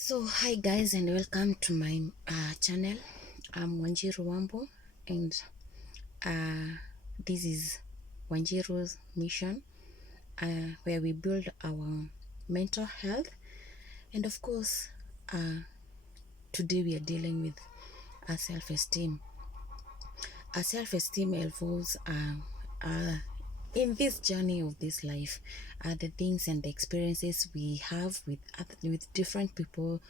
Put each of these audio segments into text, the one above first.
So hi guys, and welcome to my channel. I'm Wanjiru Wambo, and this is Wanjiru's mission, where we build our mental health. And of course, today we are dealing with self-esteem. Self-esteem involves in this journey of this life, the things and the experiences we have with different people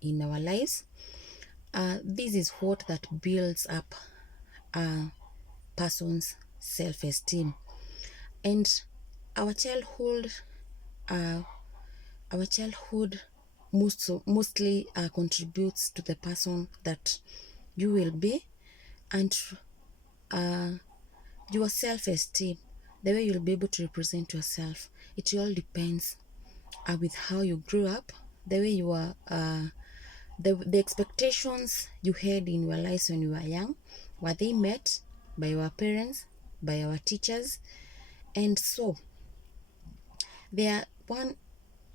in our lives. This is what that builds up a person's self-esteem. And our childhood uh, our childhood mostly contributes to the person that you will be, and your self-esteem, the way you'll be able to represent yourself, it all depends with how you grew up, the way you are, the expectations you had in your lives when you were young. Were they met by your parents, by our teachers? And so there are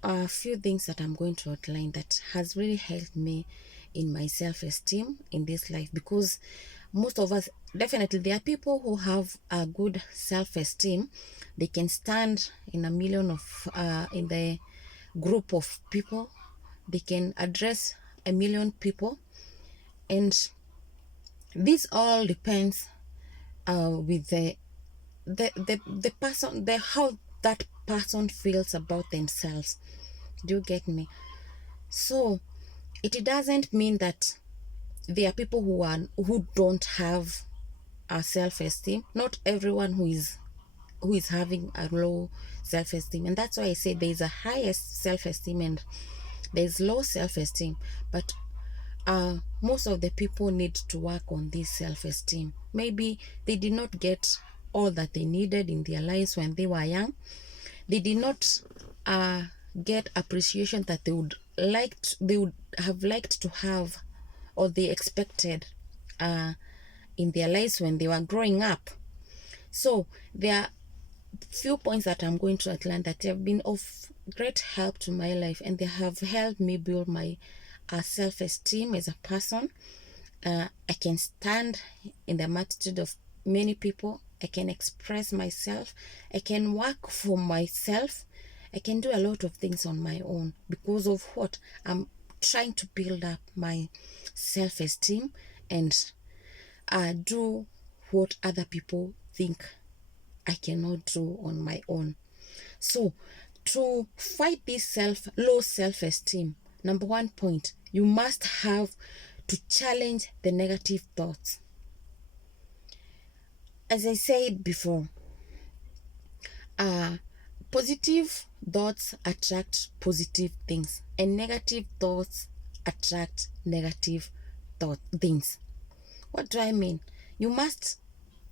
a few things that I'm going to outline that has really helped me in my self-esteem in this life, because most of us, definitely there are people who have a good self-esteem. They can stand in a million of in the group of people, they can address a million people, and this all depends with the person, the how that person feels about themselves. Do you get me? So it doesn't mean that there are people who don't have a self-esteem. Not everyone who is having a low self-esteem, and that's why I say there is a highest self-esteem and there is low self-esteem. But most of the people need to work on this self-esteem. Maybe they did not get all that they needed in their lives when they were young. They did not get appreciation that they would have liked to have, or they expected in their lives when they were growing up. So there are few points that I'm going to outline that have been of great help to my life, and they have helped me build my self-esteem as a person. I can stand in the multitude of many people. I can express myself. I can work for myself. I can do a lot of things on my own because of what I'm trying to build up my self-esteem and do what other people think I cannot do on my own. So to fight this low self-esteem, number one point, you must have to challenge the negative thoughts. As I said before, positive thoughts attract positive things, and negative thoughts attract negative things. What do I mean? You must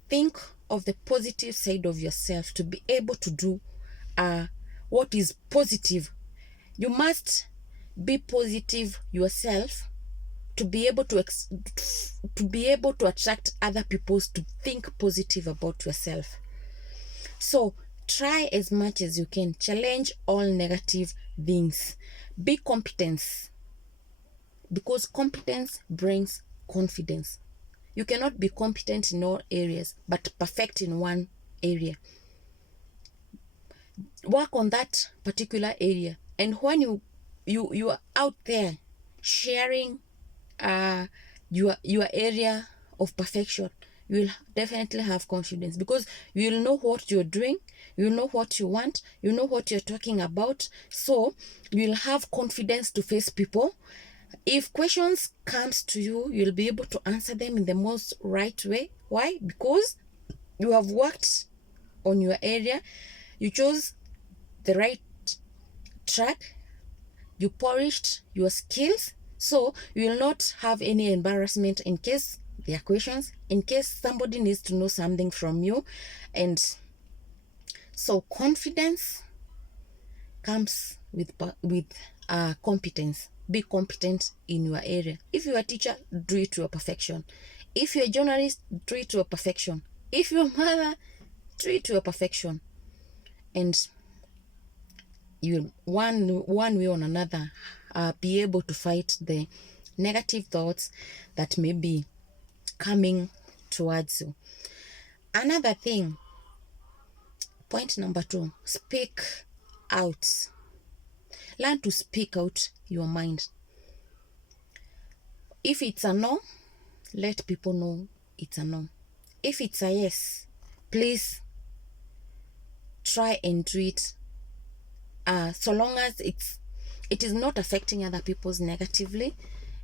think of the positive side of yourself to be able to do what is positive. You must be positive yourself to be able to attract other people to think positive about yourself. So try as much as you can, challenge all negative things. Be competent, because competence brings confidence. You cannot be competent in all areas but perfect in one area. Work on that particular area, and when you are out there sharing your area of perfection, you will definitely have confidence, because you will know what you're doing, you know what you want, you know what you're talking about. So you will have confidence to face people. If questions comes to you, you'll be able to answer them in the most right way. Why? Because you have worked on your area, you chose the right track, you polished your skills, so you will not have any embarrassment in case there are questions, in case somebody needs to know something from you. And so confidence comes with competence. Be competent in your area. If you're a teacher, do it to a perfection. If you're a journalist, do it to a perfection. If you're a mother, do it to a perfection. And you one way or another be able to fight the negative thoughts that may be coming towards you. Another thing, point number 2, speak out. Learn to speak out your mind. If it's a no, let people know it's a no. If it's a yes, please try and do it, so long as it is not affecting other people's negatively,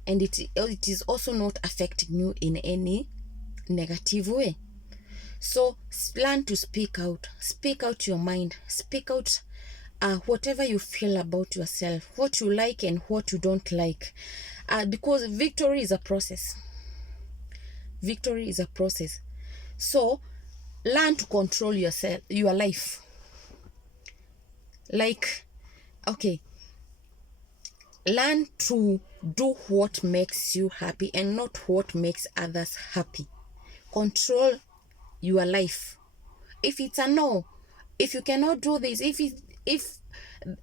and it is also not affecting you in any negative way. So learn to speak out your mind, speak out whatever you feel about yourself, what you like and what you don't like, because victory is a process. So learn to control yourself, your life. Like, okay, learn to do what makes you happy and not what makes others happy. Control your life. If it's a no, if you cannot do this, if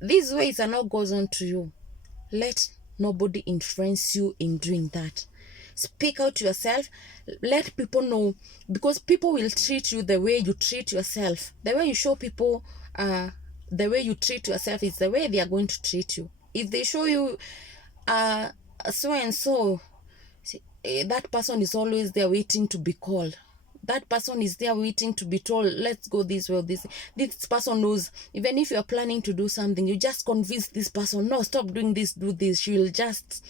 this way is a no goes on to you, let nobody influence you in doing that. Speak out to yourself. Let people know, because people will treat you the way you treat yourself. The way you show people the way you treat yourself is the way they are going to treat you. If they show you so and so, that person is always there waiting to be called. That person is there waiting to be told, let's go this way. This person knows, even if you're planning to do something, you just convince this person, no, stop doing this, do this. She will just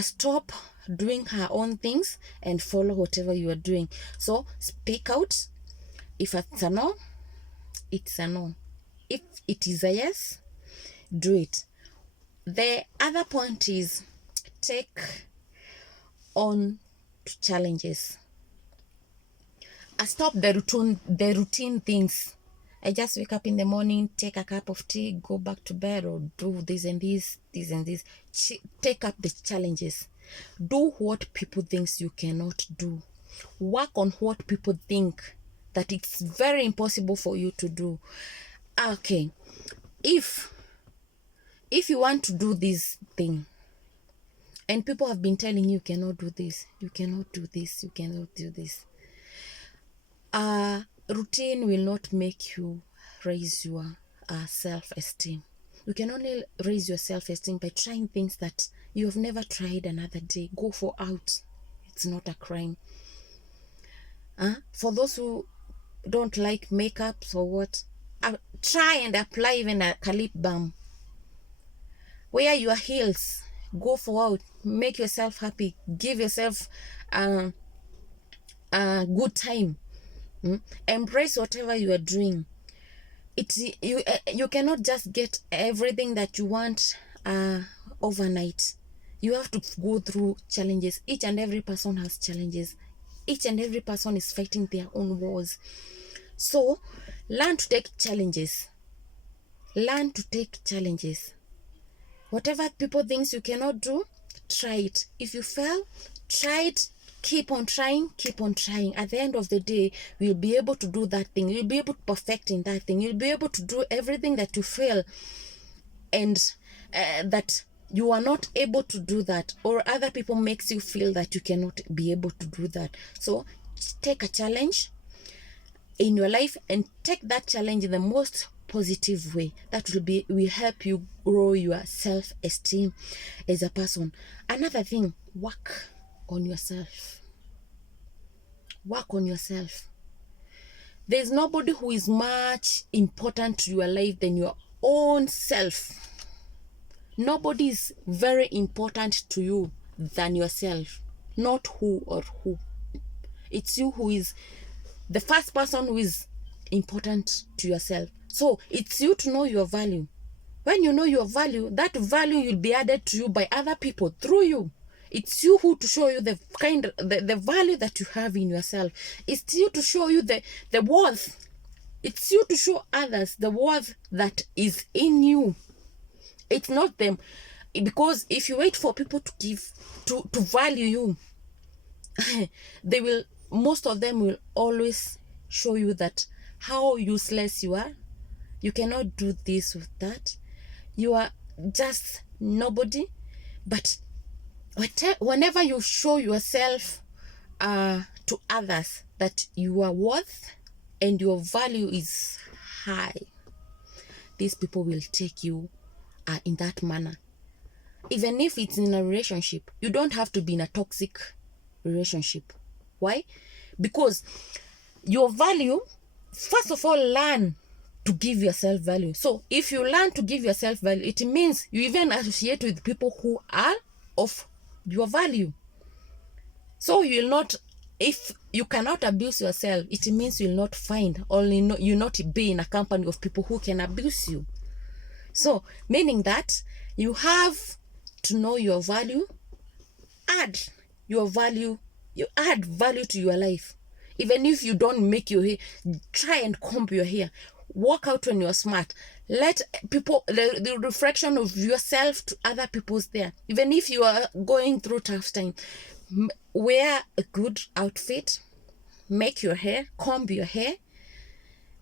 stop doing her own things and follow whatever you are doing. So speak out. If it's a no, it's a no. If it is a yes, do it. The other point is take on to challenges. Stop the routine things. I just wake up in the morning, take a cup of tea, go back to bed, or do this and this and this. Take up the challenges. Do what people think you cannot do. Work on what people think that it's very impossible for you to do. Okay, if you want to do this thing and people have been telling you cannot do this, you cannot do this, you cannot do this, routine will not make you raise your self-esteem. You can only raise your self-esteem by trying things that you have never tried another day. Go for out. It's not a crime. For those who don't like makeup or what, try and apply even a lip balm. Wear your heels. Go for out. Make yourself happy. Give yourself a good time. Embrace whatever you are doing. You cannot just get everything that you want overnight. You have to go through challenges. Each and every person has challenges. Each and every person is fighting their own wars. So learn to take challenges. Learn to take challenges. Whatever people think you cannot do, try it. If you fail, try it. Keep on trying. At the end of the day, you'll be able to do that thing. You'll be able to perfect in that thing. You'll be able to do everything that you fail and that you are not able to do that, or other people makes you feel that you cannot be able to do that. So take a challenge in your life and take that challenge in the most positive way. That will help you grow your self-esteem as a person. Another thing, work on yourself. There's nobody who is much important to your life than your own self. Nobody is very important to you than yourself. Not who or who. It's you who is the first person who is important to yourself. So it's you to know your value. When you know your value, that value will be added to you by other people through you. It's you who to show you the value that you have in yourself. It's you to show you the worth. It's you to show others the worth that is in you. It's not them. Because if you wait for people to value you, most of them will always show you that how useless you are. You cannot do this with that. You are just nobody. But whenever you show yourself to others that you are worth and your value is high, these people will take you in that manner. Even if it's in a relationship, you don't have to be in a toxic relationship. Why? Because your value, first of all, learn to give yourself value. So if you learn to give yourself value, it means you even associate with people who are of your value. So you'll not, if you cannot abuse yourself, it means you'll not find, or you'll not be in a company of people who can abuse you. So meaning that you have to know your value, add your value, you add value to your life. Even if you don't make your hair, try and comb your hair. Work out when you're smart. Let people, the reflection of yourself to other people's there. Even if you are going through tough time, wear a good outfit, make your hair, comb your hair.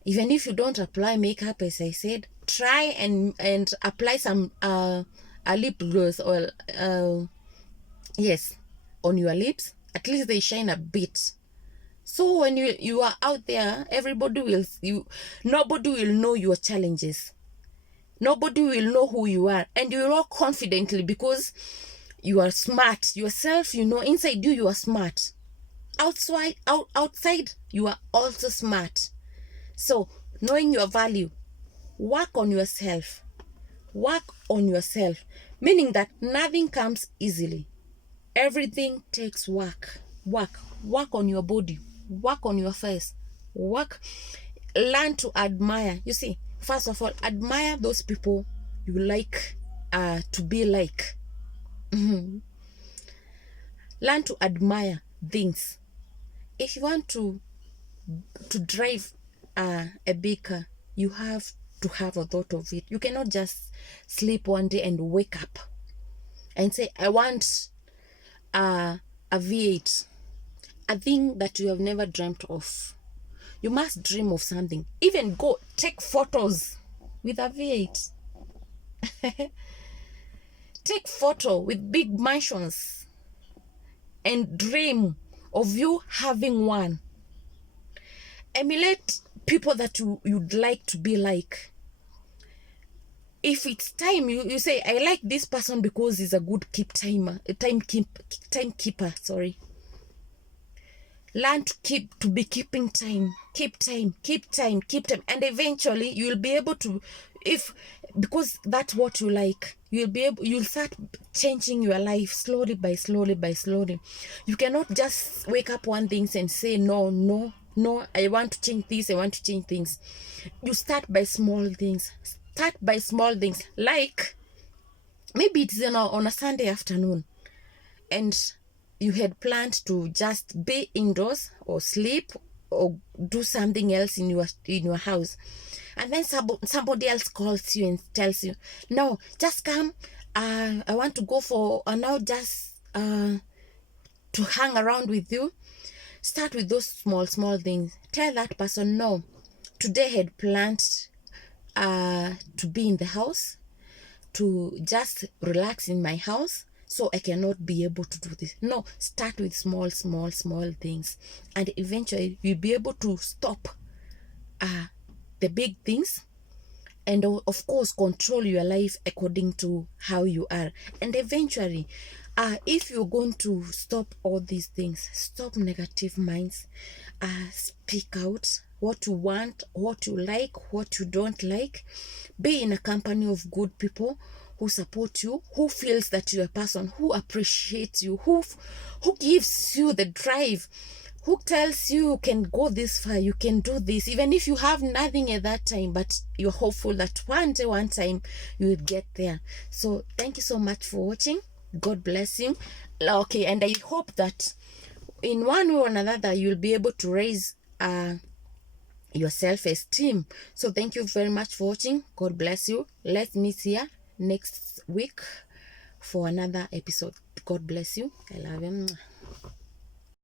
Even if you don't apply makeup, as I said, try and apply some a lip gloss, or yes, on your lips. At least they shine a bit. So when you are out there, nobody will know your challenges. Nobody will know who you are, and you walk confidently because you are smart yourself. You know, inside you are smart. Outside you are also smart. So knowing your value, work on yourself. Work on yourself, meaning that nothing comes easily. Everything takes work. Work on your body. Work on your face. Learn to admire. You see, first of all, admire those people you like to be like. Learn to admire things. If you want to drive a big car, you have to have a thought of it. You cannot just sleep one day and wake up and say, I want a V8, a thing that you have never dreamt of. You must dream of something. Even go take photos with a V8. Take photo with big mansions and dream of you having one. Emulate people that you'd like to be like. If it's time, you say, I like this person because he's a good timekeeper. Sorry. Learn to be keeping time. Keep time. And eventually you'll be able to, because that's what you like, you'll start changing your life slowly by slowly. You cannot just wake up one thing and say, no, I want to change this, I want to change things. You start by small things. Like maybe it's on a Sunday afternoon and you had planned to just be indoors or sleep or do something else in your house, and then somebody else calls you and tells you, no, just come, I want to go for now, just to hang around with you. Start with those small things. Tell that person, no, today I had planned to be in the house, to just relax in my house, so I cannot be able to do this. No, start with small things, and eventually you'll be able to stop the big things, and of course control your life according to how you are. And eventually if you're going to stop all these things, stop negative minds, speak out what you want, what you like, what you don't like. Be in a company of good people who support you, who feels that you're a person, who appreciates you, who gives you the drive, who tells you can go this far, you can do this, even if you have nothing at that time, but you're hopeful that one time you will get there. So thank you so much for watching. God bless you. Okay, and I hope that in one way or another you'll be able to raise your self-esteem. So thank you very much for watching. God bless you. Let's meet here next week for another episode. God bless you. I love you.